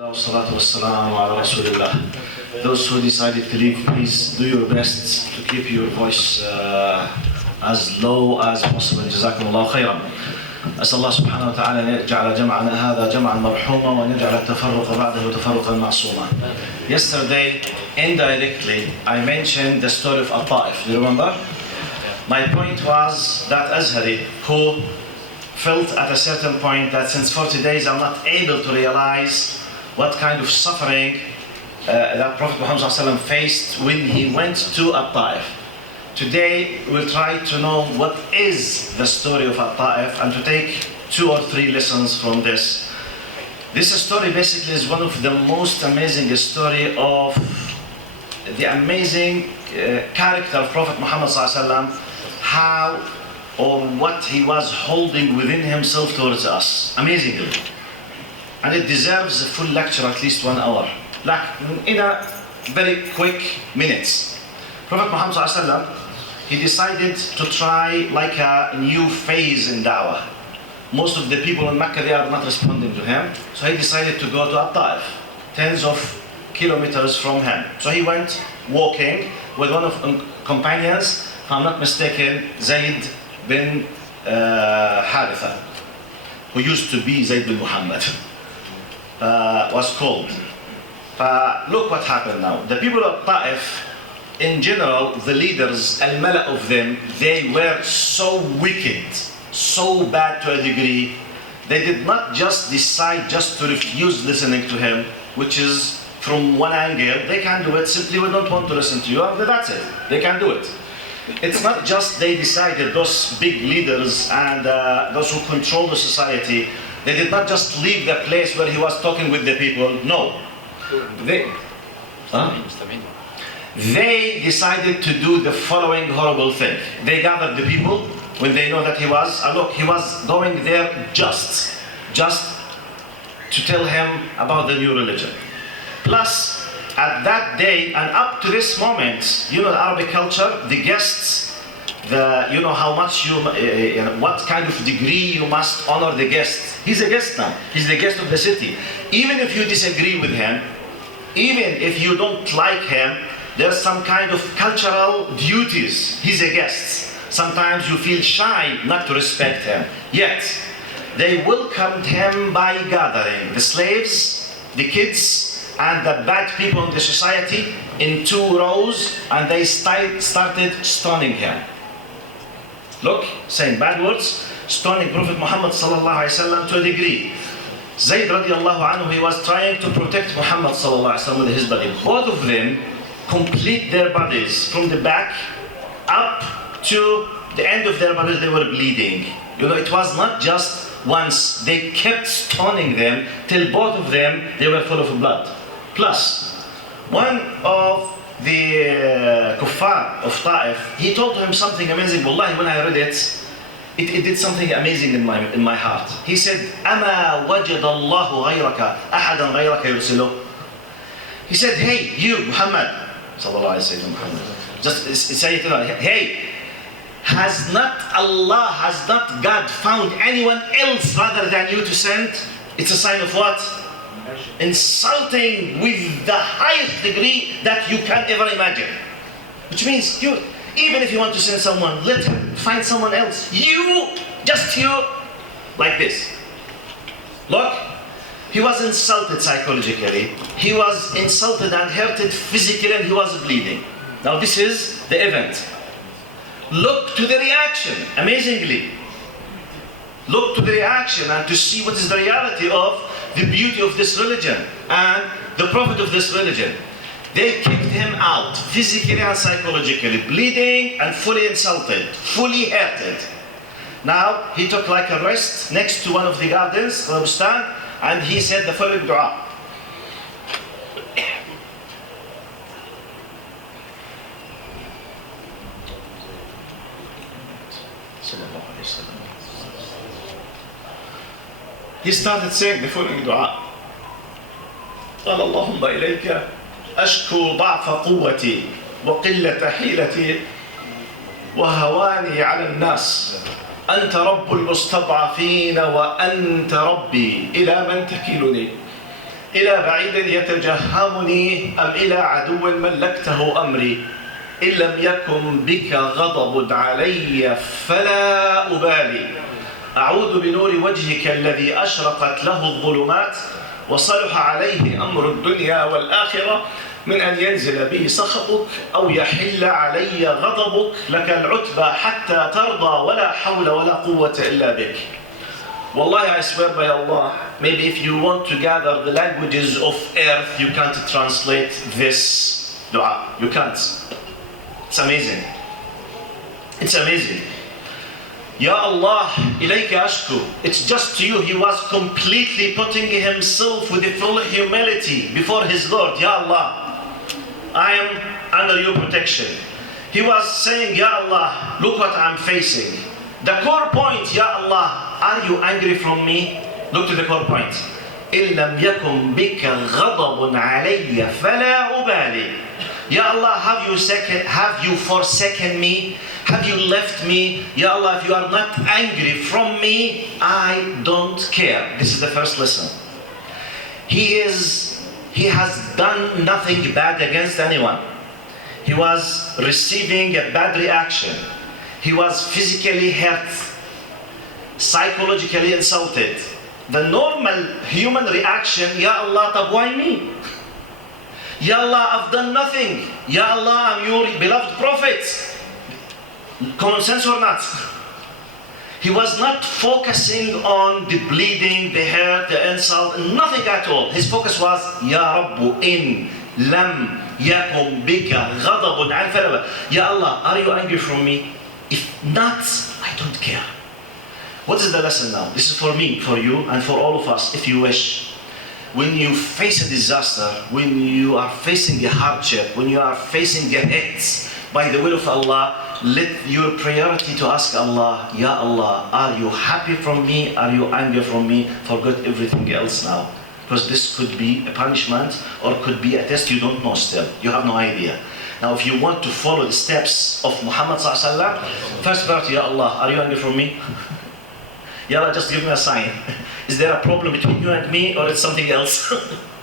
Salatu wassalamu ala Rasulillah. Those who decided to leave, please do your best to keep your voice as low as possible. جزاكم الله خيرا. أسأل الله سبحانه وتعالى أن يجعل جمعنا هذا جمعا مرحوما وأن يجعل التفرق بعده تفرقا معصوما. Yesterday, indirectly, I mentioned the story of Taif. Do you remember? My point was that Azhari, who felt at a certain point that since 40 days I'm not able to realize what kind of suffering that Prophet Muhammad ﷺ faced when he went to Taif. Today we'll try to know what is the story of Taif and to take 2 or 3 lessons from this. This story basically is one of the most amazing story of the amazing character of Prophet Muhammad ﷺ, how or what he was holding within himself towards us, amazingly. And it deserves a full lecture, at least 1 hour. Like in a very quick minutes. Prophet Muhammad ﷺ, he decided to try like a new phase in da'wah. Most of the people in Mecca, they are not responding to him. So he decided to go to Taif, tens of kilometers from him. So he went walking with one of companions, if I'm not mistaken, Zayd bin Haritha, who used to be Zayd bin Muhammad. Was called. Look what happened now. The people of Taif, in general, the leaders, al-mala of them, they were so wicked, so bad to a degree, they did not just decide just to refuse listening to him, which is from one angle, they can do it, simply we don't want to listen to you, that's it, they can do it. It's not just they decided, those big leaders and those who control the society, they did not just leave the place where he was talking with the people, no. They decided to do the following horrible thing. They gathered the people when they know that he was, look, he was going there just to tell him about the new religion. Plus, at that day and up to this moment, you know, Arabic culture, the guests, you know how much what kind of degree you must honor the guest. He's a guest now. He's the guest of the city. Even if you disagree with him, even if you don't like him, there's some kind of cultural duties. He's a guest. Sometimes you feel shy not to respect him. Yet, they welcomed him by gathering the slaves, the kids, and the bad people in the society in 2 rows, and they started stoning him. Look, saying bad words, stoning Prophet Muhammad sallallahu alaihi wasallam to a degree. Zayd radiallahu anhu, he was trying to protect Muhammad sallallahu alaihi wasallam with his body. Both of them complete their bodies from the back up to the end of their bodies, they were bleeding. You know, it was not just once, they kept stoning them till both of them, they were full of blood. Plus, one of the kuffar of Taif, he told him something amazing. Wallahi, when I read it, it did something amazing in my heart. He said, "Ama wajad Allahu ghayraka ahadan ghayraka yursiluh." He said, "Hey, you Muhammad, sallallahu alaihi wasallam, just say it, hey, has not God found anyone else rather than you to send?" It's a sign of what? Insulting with the highest degree that you can ever imagine. Which means you, even if you want to send someone, let him find someone else. Just you, like this. Look, he was insulted psychologically. He was insulted and hurted physically, and he was bleeding. Now this is the event. Look to the reaction, amazingly. Look to the reaction and to see what is the reality of the beauty of this religion and the prophet of this religion. They kicked him out physically and psychologically, bleeding and fully insulted, fully hurted. Now he took like a rest next to one of the gardens, and he said the following dua. He started saying the following dua. قال اللهم إليك أشكو ضعف قوتي وقلة حيلتي وهواني على الناس أنت رب المستضعفين وأنت ربي إلى من تكلني إلى بعيد يتجهمني أم إلى عدو ملكته أمري إن لم يكن بك غضب علي فلا أبالي أعوذ بنور وجهك الذي أشرقت له الظلمات وصلح عليه أمر الدنيا والآخرة من أن ينزل به سخطك أو يحل علي غضبك لك العتبى حتى ترضى ولا حول ولا قوة إلا بك. Wallahi, I swear by Allah, maybe if you want to gather the languages of earth, you can't translate this dua. You can't. It's amazing. It's amazing. Ya Allah, ilayka ashku. It's just to you. He was completely putting himself with the full humility before his Lord. Ya Allah, I am under your protection. He was saying, Ya Allah, look what I'm facing. The core point, Ya Allah, are you angry from me? Look to the core point. إِن لَمْ يَكُنْ بِكَ غَضَبٌ عَلَيَّ فَلَا أُبَالِي. Ya Allah, have you forsaken me? Have you left me? Ya Allah, if you are not angry from me, I don't care. This is the first lesson. He has done nothing bad against anyone. He was receiving a bad reaction. He was physically hurt, psychologically insulted. The normal human reaction, Ya Allah, طب why me? Ya Allah, I've done nothing. Ya Allah, I'm your beloved prophet. Common sense or not? He was not focusing on the bleeding, the hurt, the insult, nothing at all. His focus was, Ya Rabbu, in lam yakum bika ghadabun an falaba. Ya Allah, are you angry from me? If not, I don't care. What is the lesson now? This is for me, for you, and for all of us, if you wish. When you face a disaster, when you are facing a hardship, when you are facing a hit by the will of Allah, let your priority to ask Allah, Ya Allah, are you happy from me? Are you angry from me? Forget everything else now. Because this could be a punishment or could be a test you don't know still. You have no idea. Now, if you want to follow the steps of Muhammad sallallahu alaihi wasallam, first priority, Ya Allah, are you angry from me? Ya Allah, just give me a sign. Is there a problem between you and me, or it's something else?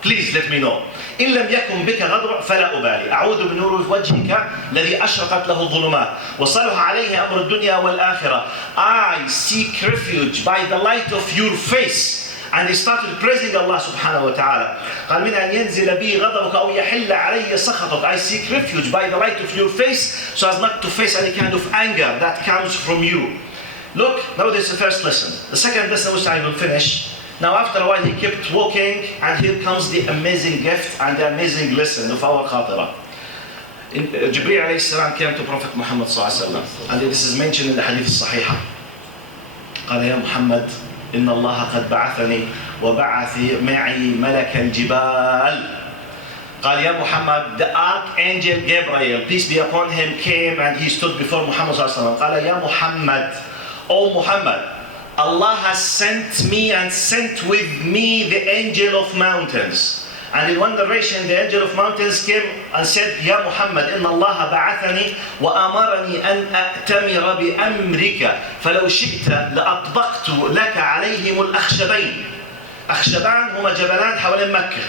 Please let me know. إن لم يكن بك غضب فلا أبالي أعوذ بنور وجهك الذي أشرقت له الظلمات وصلح عليه أمر الدنيا والآخرة. I seek refuge by the light of your face. And he started praising Allah subhanahu wa ta'ala. قال من أن ينزل بي غضبك أو يحل علي سخطك. I seek refuge by the light of your face so as not to face any kind of anger that comes from you. Look, now this is the first lesson. The second lesson which I will finish. Now after a while he kept walking, and here comes the amazing gift and the amazing lesson of our khatira. Jibreel alayhi salam came to Prophet Muhammad sallallahu alayhi wa sallam, and this is mentioned in the hadith الصحيحة. قال يا محمد إن الله قد بعثني وبعث معي ملك الجبال. قال يا محمد, the archangel Gabriel, peace be upon him, came and he stood before Muhammad sallallahu alayhi wa sallam. قال يا محمد, O Muhammad, Allah has sent me and sent with me the angel of mountains. And in one narration, the angel of mountains came and said, Ya Muhammad, inna Allah ba'athani wa amarani an a'tamira bi amrika فلو شئت لأطبقت لك عليهم الأخشبين. أخشبان هما جبلان حوالين مكة.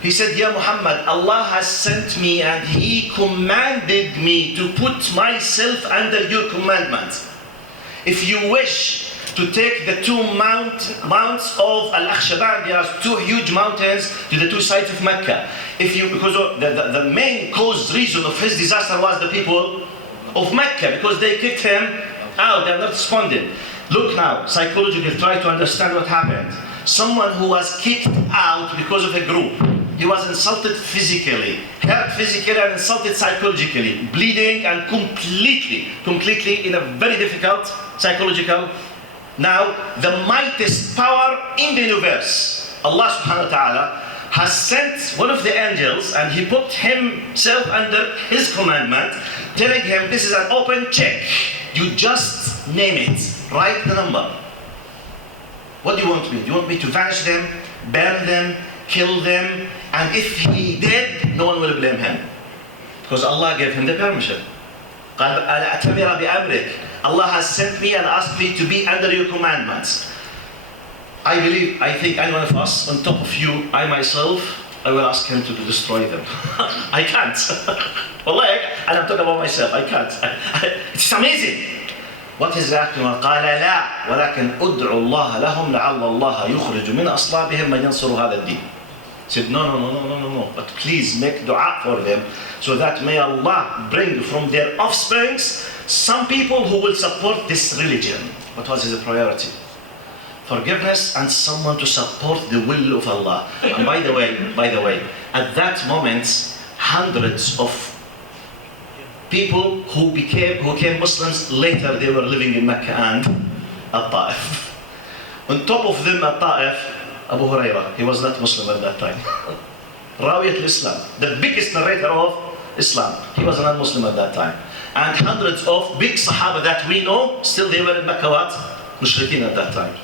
He said, Ya Muhammad, Allah has sent me and He commanded me to put myself under your commandment. If you wish to take the two mounts of Al-Akhshaban, there are two huge mountains to the two sides of Mecca. Because of the main reason of his disaster was the people of Mecca, because they kicked him out, they are not responding. Look now, psychologically, try to understand what happened. Someone who was kicked out because of a group. He was insulted physically, hurt physically and insulted psychologically, bleeding and completely in a very difficult psychological. Now, the mightiest power in the universe, Allah subhanahu wa ta'ala, has sent one of the angels and he put himself under his commandment, telling him, this is an open check. You just name it. Write the number. What do you want me? Do you want me to vanish them, burn them, kill them? And if he did, no one will blame him. Because Allah gave him the permission. قال أأتمر بأمرك. Allah has sent me and asked me to be under your commandments. I think any one of us, on top of you, I myself, I will ask him to destroy them. I can't. Wallahi, and I'm talking about myself, I can't. It's amazing. What is that? قال لا ولكن ادعوا الله لهم لعل الله يخرج من أصلابهم من ينصر هذا الدين. He said, no, but please make dua for them so that may Allah bring from their offsprings some people who will support this religion. What was his priority? Forgiveness and someone to support the will of Allah. And by the way, at that moment, hundreds of people who became Muslims later, they were living in Mecca and at Taif. On top of them at Taif, Abu Hurairah, he was not Muslim at that time. Rawiyat al-Islam, the biggest narrator of Islam, he was not Muslim at that time. And hundreds of big Sahaba that we know, still they were in Mecca what? Mushrikeen at that time.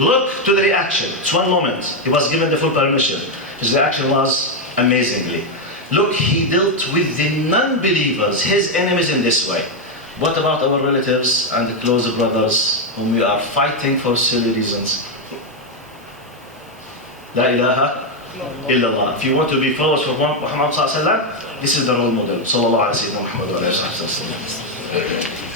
Look to the reaction. It's one moment. He was given the full permission. His reaction was amazingly. Look, he dealt with the non-believers, his enemies in this way. What about our relatives and the close brothers whom we are fighting for silly reasons? La ilaha illallah. If you want to be followers for Muhammad sallallahu alaihi wasallam, this is the role model. Sallallahu alaihi wasallam.